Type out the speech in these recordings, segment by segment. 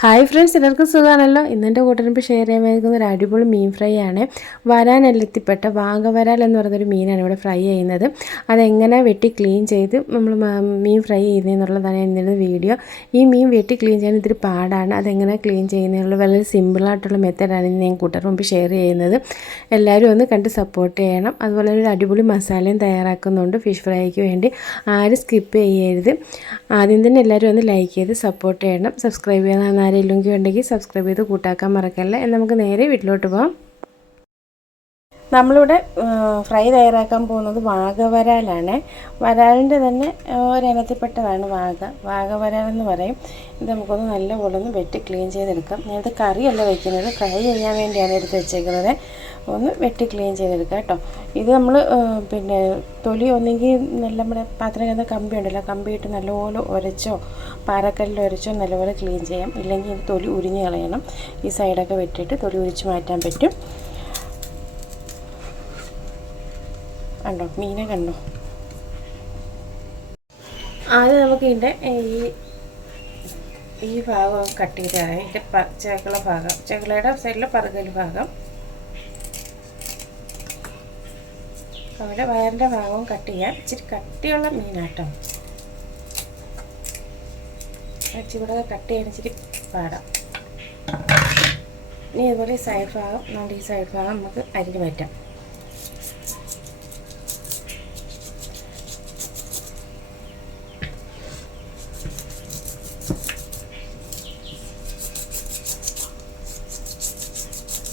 Hi friends, എല്ലാവർക്കും സുഖമാണല്ലോ. ഇന്നെൻ്റെ കൂട്ടരിപ്പോൾ ഷെയർ ചെയ്യാൻ വയ്ക്കുന്ന ഒരു അടിപൊളി മീൻ ഫ്രൈ ആണ്. വരാനെത്തിപ്പെട്ട വാഗവരാൽ എന്ന് പറയുന്നൊരു മീനാണ് ഇവിടെ ഫ്രൈ ചെയ്യുന്നത്. അതെങ്ങനെ വെട്ടി ക്ലീൻ ചെയ്ത് നമ്മൾ മീൻ ഫ്രൈ ചെയ്യുന്നതെന്നുള്ളതാണ് ഇന്നത്തെ വീഡിയോ. ഈ മീൻ വെട്ടി ക്ലീൻ ചെയ്യാൻ ഇത്തിരി പാടാണ്. അതെങ്ങനെ ക്ലീൻ ചെയ്യുന്നതിനുള്ള വളരെ സിമ്പിളായിട്ടുള്ള മെത്തേഡാണ് ഇന്ന് ഞാൻ കൂട്ടർ മുമ്പ് ഷെയർ ചെയ്യുന്നത്. എല്ലാവരും ഒന്ന് കണ്ട് സപ്പോർട്ട് ചെയ്യണം. അതുപോലെ ഒരു അടിപൊളി മസാലയും തയ്യാറാക്കുന്നുണ്ട് ഫിഷ് ഫ്രൈക്ക് വേണ്ടി. ആരും സ്കിപ്പ് ചെയ്യരുത്. ആദ്യം തന്നെ എല്ലാവരും ഒന്ന് ലൈക്ക് ചെയ്ത് സപ്പോർട്ട് ചെയ്യണം. സബ്സ്ക്രൈബ് ചെയ്യാൻ ആരെങ്കിലും ഉണ്ടെങ്കിൽ സബ്സ്ക്രൈബ് ചെയ്ത് കൂട്ടാക്കാൻ മറക്കല്ല. നമുക്ക് നേരെ വീട്ടിലോട്ട് പോകാം. നമ്മളിവിടെ ഫ്രൈ തയ്യാറാക്കാൻ പോകുന്നത് വാഗവരാലാണ്. വരാലിൻ്റെ തന്നെ ഒരിനത്തിൽപ്പെട്ടതാണ് വാഗവരാലെന്ന് പറയും. ഇത് നമുക്കൊന്ന് നല്ലപോലെ ഒന്ന് വെട്ടി ക്ലീൻ ചെയ്തെടുക്കാം. ഞാനിത് കറിയല്ല വയ്ക്കുന്നത്, ഫ്രൈ ചെയ്യാൻ വേണ്ടിയാണ് എടുത്ത് വെച്ചേക്കുന്നത്. ഒന്ന് വെട്ടി ക്ലീൻ ചെയ്തെടുക്കാം കേട്ടോ. ഇത് നമ്മൾ തൊലി ഒന്നെങ്കിൽ നല്ല നമ്മുടെ പാത്രം കയറുന്ന കമ്പി ഉണ്ടല്ലോ, കമ്പിയിട്ട് നല്ലപോലെ ഉരച്ചോ പാറക്കല്ലിൽ ഉരച്ചോ നല്ലപോലെ ക്ലീൻ ചെയ്യാം. ഇല്ലെങ്കിൽ ഇത് തൊലി ഉരിഞ്ഞ് കളയണം. ഈ സൈഡൊക്കെ വെട്ടിയിട്ട് തൊലി ഉരിച്ച് മാറ്റാൻ പറ്റും. കണ്ടോ, മീനെ കണ്ടോ. ആദ്യം നമുക്ക് ഇതിൻ്റെ ഈ ഭാഗം കട്ട് ചെയ്താണ്. ഇതിൻ്റെ ചേക്കള ഭാഗം, ചേക്കളയുടെ സൈഡിലെ പറകൽ ഭാഗം, അവിടെ വയറിൻ്റെ ഭാഗവും കട്ട് ചെയ്യാൻ. ഇച്ചിരി കട്ടിയുള്ള മീനാട്ടോ. ഇച്ചിരി കൂടെ കട്ട് ചെയ്യാൻ ഇച്ചിരി പാടാം. ഇനി ഇതുപോലെ സൈഡ് ഭാഗം, നമ്മുടെ ഈ സൈഡ് ഭാഗം നമുക്ക് അരിഞ്ഞ് മാറ്റാം.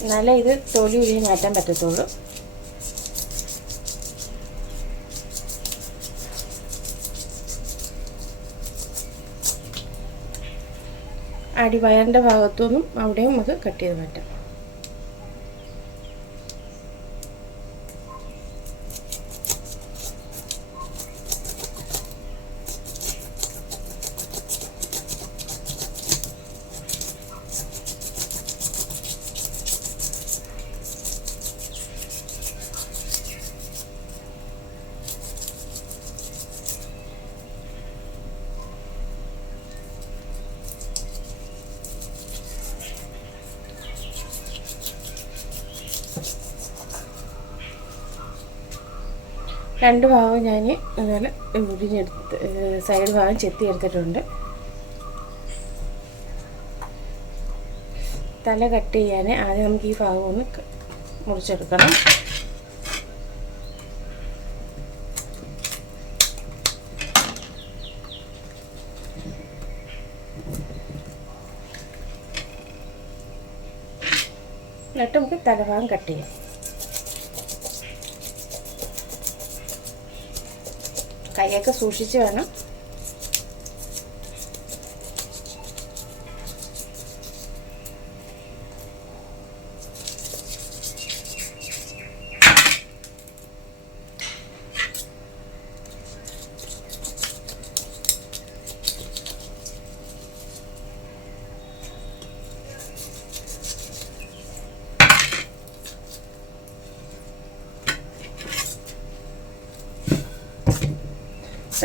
എന്നാലേ ഇത് തൊലി ഉരിഞ്ഞ് മാറ്റാൻ പറ്റത്തുള്ളൂ. അടിവയറിൻ്റെ ഭാഗത്തുനിന്നും അവിടെയും നമുക്ക് കട്ട് ചെയ്ത് മാറ്റാം. രണ്ട് ഭാഗവും ഞാൻ അതുപോലെ ഉരിഞ്ഞെടുത്ത് സൈഡ് ഭാഗം ചെത്തി എടുത്തിട്ടുണ്ട്. തല കട്ട് ചെയ്യാൻ ആദ്യം നമുക്ക് ഈ ഭാഗം ഒന്ന് മുറിച്ചെടുക്കണം. എന്നിട്ട് നമുക്ക് തലഭാഗം കട്ട് ചെയ്യാം. കൈയൊക്കെ സൂക്ഷിച്ച് വേണം.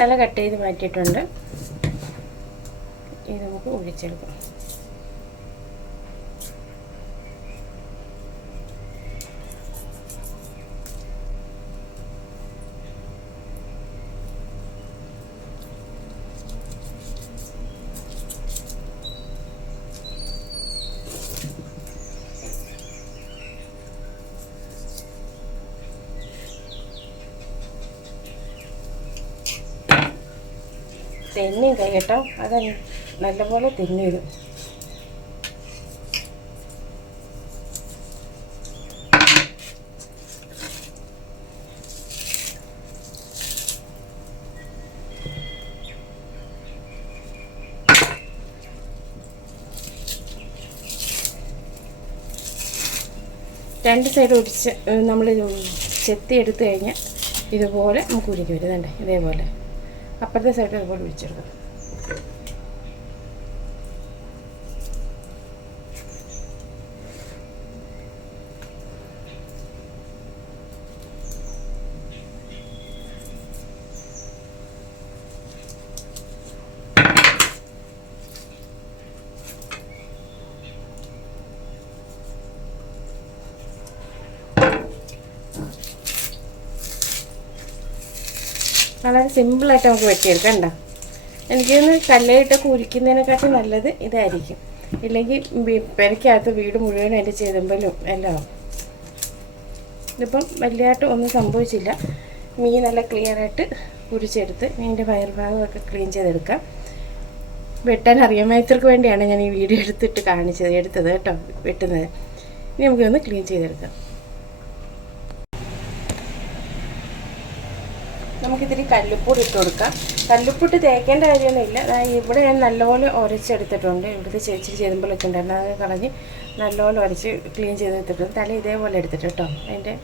തല കട്ട് ചെയ്ത് മാറ്റിയിട്ടുണ്ട്. ഇത് നമുക്ക് ഒഴിച്ചെടുക്കാം. തെന്നി കേട്ടോ, അത് നല്ലപോലെ തെന്നി വരും. രണ്ട് സൈഡ് ഒടിച്ച് നമ്മൾ ചെത്തി എടുത്തു കഴിഞ്ഞാൽ ഇതുപോലെ നമുക്ക് ഉരുക്കി വരുന്നുണ്ട്. ഇതേപോലെ അപ്പുറത്തെ സൈഡ് അതുപോലെ ഒഴിച്ചെടുക്കാം. വളരെ സിമ്പിളായിട്ട് നമുക്ക് വെട്ടിയെടുക്കാം. കണ്ടോ, എനിക്കൊന്ന് കല്ലിട്ടൊക്കെ ഉരിക്കുന്നതിനെക്കാട്ടും നല്ലത് ഇതായിരിക്കും. ഇല്ലെങ്കിൽ പെരക്കകത്ത് വീട് മുഴുവൻ അതിൻ്റെ ചെതുമ്പലും എല്ലാം. ഇതിപ്പം വലിയതായിട്ട് ഒന്നും സംഭവിച്ചില്ല. മീൻ നല്ല ക്ലിയറായിട്ട് ഉരിച്ചെടുത്ത് മീനിൻ്റെ വയർഭാഗമൊക്കെ ക്ലീൻ ചെയ്തെടുക്കാം. വെട്ടാൻ അറിയാമായവർക്ക് വേണ്ടിയാണ് ഞാൻ ഈ വീഡിയോ എടുത്തത് കേട്ടോ, വെട്ടുന്നത്. ഇനി നമുക്കൊന്ന് ക്ലീൻ ചെയ്തെടുക്കാം. നമുക്കിതിരി കല്ലുപ്പൊടി ഇട്ട് കൊടുക്കാം. കല്ലുപ്പൊട്ട് തേക്കേണ്ട കാര്യമൊന്നുമില്ല. ഇവിടെ ഞാൻ നല്ലപോലെ ഉരച്ചെടുത്തിട്ടുണ്ട്. ഇവിടുത്തെ ചേച്ചി ചെതുമ്പലൊക്കെ ഉണ്ടായിരുന്നു, അത് കളഞ്ഞ് നല്ലപോലെ ഉരച്ച് ക്ലീൻ ചെയ്തെടുത്തിട്ടുണ്ട്. തല ഇതേപോലെ എടുത്തിട്ട് കേട്ടോ, അതിൻ്റെ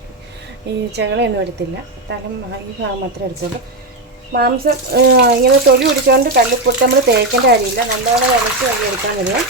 ഈ ചകളയൊന്നും എടുത്തില്ല, തല ഈ ഭാഗം മാത്രമേ എടുത്തുള്ളൂ. മാംസം ഇങ്ങനെ തൊലി പിടിച്ചുകൊണ്ട് കല്ലുപ്പൊട്ട് നമ്മൾ തേക്കേണ്ട കാര്യമില്ല, നല്ലപോലെ ഉരച്ച് വഴി എടുക്കാൻ മതിയോ.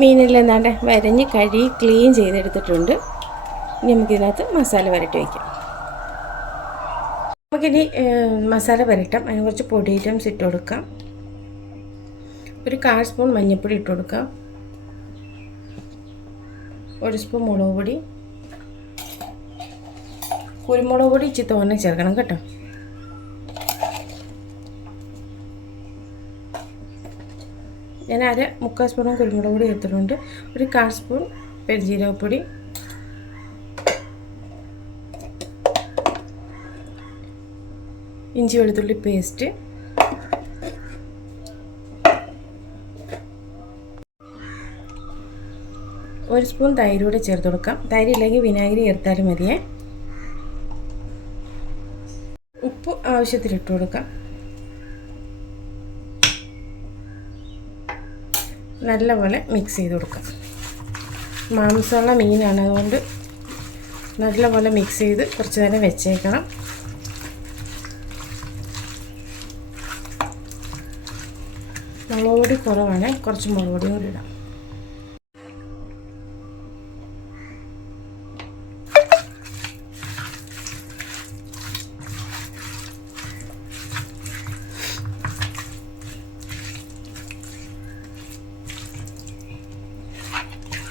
മീനെല്ലാം എന്താണ്ട് വരഞ്ഞ് കഴുകി ക്ലീൻ ചെയ്തെടുത്തിട്ടുണ്ട്. ഇനി നമുക്കിതിനകത്ത് മസാല പുരട്ടി വയ്ക്കാം. നമുക്കിനി മസാല പുരട്ടാം. അതിന് കുറച്ച് പൊടി ഐറ്റംസ് ഇട്ട് കൊടുക്കാം. ഒരു 1/4 സ്പൂൺ മഞ്ഞൾപ്പൊടി ഇട്ട് കൊടുക്കാം. 1 സ്പൂൺ മുളക് പൊടി. കുരുമുളക് പൊടി ഇച്ചിരി തോനെ ചേർക്കണം കേട്ടോ. ഞാൻ 1/4 സ്പൂൺ കുരുമുളക് പൊടി എടുത്തിട്ടുണ്ട്. ഒരു 1/4 സ്പൂൺ പെരുംജീരകപ്പൊടി, ഇഞ്ചി വെളുത്തുള്ളി പേസ്റ്റ്, ഒരു സ്പൂൺ തൈര് കൂടെ ചേർത്ത് കൊടുക്കാം. തൈര് ഇല്ലെങ്കിൽ വിനാഗിരി ചേർത്താലും മതിയേ. ഉപ്പ് ആവശ്യത്തിന് ഇട്ട് കൊടുക്കാം. നല്ലപോലെ മിക്സ് ചെയ്ത് കൊടുക്കാം. മാംസമുള്ള മീനാണ്, അതുകൊണ്ട് നല്ലപോലെ മിക്സ് ചെയ്ത് കുറച്ച് നേരം വെച്ചേക്കണം. മുളക് പൊടി കുറവാണ്, കുറച്ച് മുളക് പൊടി കൂടി ഇടാം.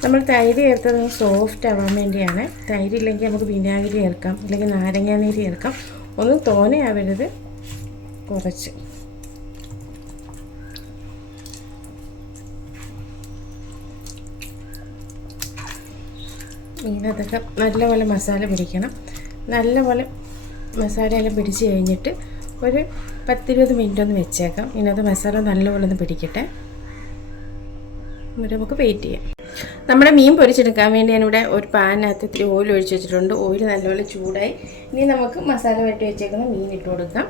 നമ്മൾ തൈര് ചേർത്തത് സോഫ്റ്റ് ആവാൻ വേണ്ടിയാണ്. തൈര് ഇല്ലെങ്കിൽ നമുക്ക് വിനാഗിരി ചേർക്കാം, അല്ലെങ്കിൽ നാരങ്ങാനീര് ചേർക്കാം. ഒന്നും തോനെ ആവരുത്, കുറച്ച്. മീനതൊക്കെ നല്ലപോലെ മസാല പിടിക്കണം. നല്ലപോലെ മസാലയെല്ലാം പിടിച്ച് കഴിഞ്ഞിട്ട് ഒരു 10-20 മിനിറ്റ് ഒന്ന് വെച്ചേക്കാം. ഇതിനകത്ത് മസാല നല്ലപോലെ ഒന്ന് പിടിക്കട്ടെ. എന്നിട്ട് നമുക്ക് വെയിറ്റ് ചെയ്യാം. നമ്മുടെ മീൻ പൊരിച്ചെടുക്കാൻ വേണ്ടി ഞാനിവിടെ ഒരു പാനിനകത്ത് ഇത്തിരി ഓയിൽ ഒഴിച്ച് വെച്ചിട്ടുണ്ട്. ഓയിൽ നല്ലപോലെ ചൂടായി. ഇനി നമുക്ക് മസാല വെട്ടി വെച്ചേക്കുന്ന മീൻ ഇട്ട് കൊടുക്കാം.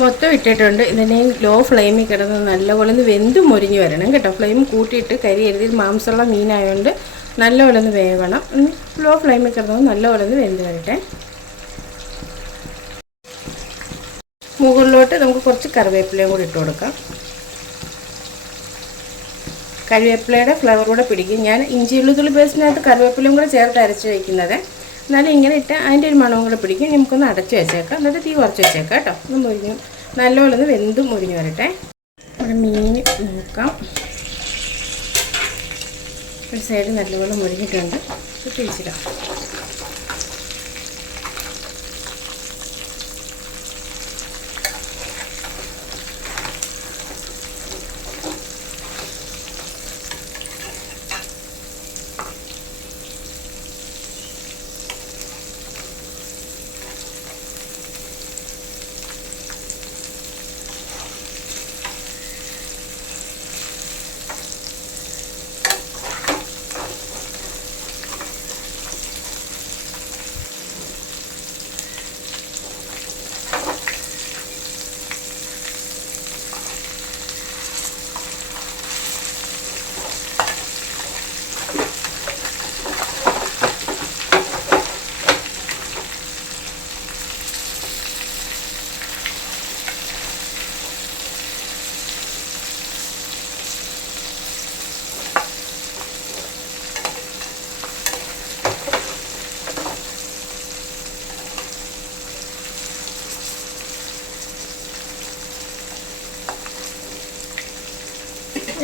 മൊത്തം ഇട്ടിട്ടുണ്ട്. ഇതിനെ ലോ ഫ്ലെയിമിൽ കിടന്ന് നല്ലപോലെ ഒന്ന് വെന്ത് മൊരിഞ്ഞ് വരണം കേട്ടോ. ഫ്ലെയിം കൂട്ടിയിട്ട് കരി എഴുതി മാംസമുള്ള മീനായതുകൊണ്ട് നല്ലപോലെ ഒന്ന് വേവണം. ലോ ഫ്ലെയിമിൽ കിടന്ന് നല്ലപോലെ ഒന്ന് വെന്ത് വരട്ടെ. മുകളിലോട്ട് നമുക്ക് കുറച്ച് കറിവേപ്പിലയും കൂടി ഇട്ട് കൊടുക്കാം. കറിവേപ്പിലയുടെ ഫ്ലേവർ കൂടെ പിടിക്കും. ഞാൻ ഇഞ്ചി വെളുത്തുള്ളി പേസ്റ്റിനകത്ത് കറിവേപ്പിലയും കൂടെ ചേർത്ത് അരച്ച് വയ്ക്കുന്നത്. എന്നാലും ഇങ്ങനെ ഇട്ട് അതിൻ്റെ ഒരു മണവും കൂടെ പിടിക്കും. നമുക്കൊന്ന് അടച്ച് വെച്ചേക്കാം. എന്നിട്ട് തീ കുറച്ച് വെച്ചേക്കാം കേട്ടോ. ഒന്ന് മുരിഞ്ഞു നല്ലപോലെ ഒന്ന് വെന്ത് മുരിഞ്ഞ് വരട്ടെ. നമ്മുടെ മീൻ നോക്കാം. ഒരു സൈഡ് നല്ലപോലെ മുരിഞ്ഞിട്ടുണ്ട്. തിരിച്ചിടാം.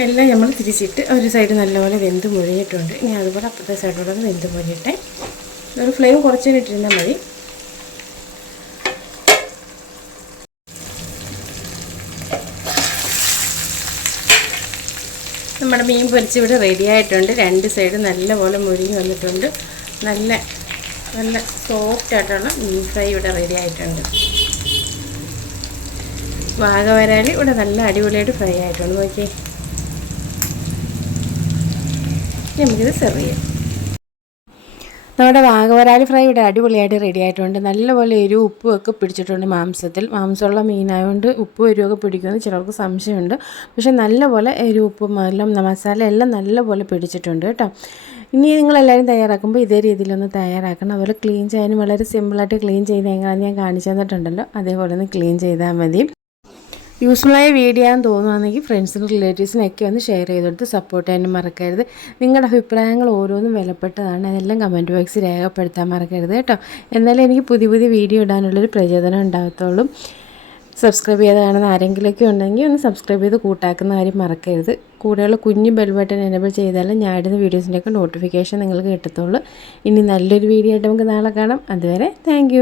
എല്ലാം നമ്മൾ തിരിച്ചിട്ട് ഒരു സൈഡ് നല്ലപോലെ വെന്ത് മുഴിഞ്ഞിട്ടുണ്ട്. ഇനി അതുപോലെ അപ്പുറത്തെ സൈഡിലൂടെ വെന്ത് മുഴിഞ്ഞിട്ടെ. ഒരു ഫ്ലെയിം കുറച്ചിട്ടിരുന്നാൽ മതി. നമ്മുടെ മീൻ പൊരിച്ച് ഇവിടെ റെഡി ആയിട്ടുണ്ട്. രണ്ട് സൈഡ് നല്ലപോലെ മുഴിഞ്ഞ് വന്നിട്ടുണ്ട്. നല്ല നല്ല സോഫ്റ്റ് ആയിട്ടുള്ള മീൻ ഫ്രൈ ഇവിടെ റെഡി ആയിട്ടുണ്ട്. വാഗവരാൽ ഇവിടെ നല്ല അടിപൊളിയായിട്ട് ഫ്രൈ ആയിട്ടുണ്ട്. നോക്കിയേ. നമുക്കിത് സെർവ് ചെയ്യാം. നമ്മുടെ വാഗവരാൽ ഫ്രൈ ഇവിടെ അടിപൊളിയായിട്ട് റെഡി ആയിട്ടുണ്ട്. നല്ലപോലെ എരിവും ഉപ്പും ഒക്കെ പിടിച്ചിട്ടുണ്ട് മാംസത്തിൽ. മാംസമുള്ള മീനായതുകൊണ്ട് ഉപ്പും എരിവൊക്കെ പിടിക്കുമെന്ന് ചിലർക്ക് സംശയമുണ്ട്. പക്ഷേ നല്ലപോലെ എരിവും ഉപ്പും എല്ലാം മസാല എല്ലാം നല്ലപോലെ പിടിച്ചിട്ടുണ്ട് കേട്ടോ. ഇനി നിങ്ങളെല്ലാവരും തയ്യാറാക്കുമ്പോൾ ഇതേ രീതിയിലൊന്ന് തയ്യാറാക്കണം. അതുപോലെ ക്ലീൻ ചെയ്യാനും വളരെ സിമ്പിളായിട്ട് ക്ലീൻ ചെയ്യുന്ന എങ്ങനെയാണെന്ന് ഞാൻ കാണിച്ചു തന്നിട്ടുണ്ടല്ലോ. അതേപോലെ ഒന്ന് ക്ലീൻ ചെയ്താൽ മതി. യൂസ്ഫുള്ളായ വീഡിയോ ആണെന്ന് തോന്നുകയാണെങ്കിൽ ഫ്രണ്ട്സിനും റിലേറ്റീവ്സിനൊക്കെ ഒന്ന് ഷെയർ ചെയ്തെടുത്ത് സപ്പോർട്ട് ചെയ്യാനും മറക്കരുത്. നിങ്ങളുടെ അഭിപ്രായങ്ങൾ ഓരോന്നും വിലപ്പെട്ടതാണ്. അതെല്ലാം കമൻറ്റ് ബോക്സിൽ രേഖപ്പെടുത്താൻ മറക്കരുത് കേട്ടോ. എന്നാലേ എനിക്ക് പുതിയ പുതിയ വീഡിയോ ഇടാനുള്ളൊരു പ്രചോദനം ഉണ്ടാകത്തുള്ളൂ. സബ്സ്ക്രൈബ് ചെയ്ത് കാണുന്ന ആരെങ്കിലുമൊക്കെ ഉണ്ടെങ്കിൽ ഒന്ന് സബ്സ്ക്രൈബ് ചെയ്ത് കൂട്ടാക്കുന്ന കാര്യം മറക്കരുത്. കൂടെയുള്ള കുഞ്ഞു ബെൽ ബട്ടൺ എനേബിൾ ചെയ്താലും ഞാൻ ഇടുന്ന വീഡിയോസിൻ്റെയൊക്കെ നോട്ടിഫിക്കേഷൻ നിങ്ങൾക്ക് കിട്ടത്തുള്ളൂ. ഇനി നല്ലൊരു വീഡിയോ ആയിട്ട് നമുക്ക് നാളെ കാണാം. അതുവരെ താങ്ക്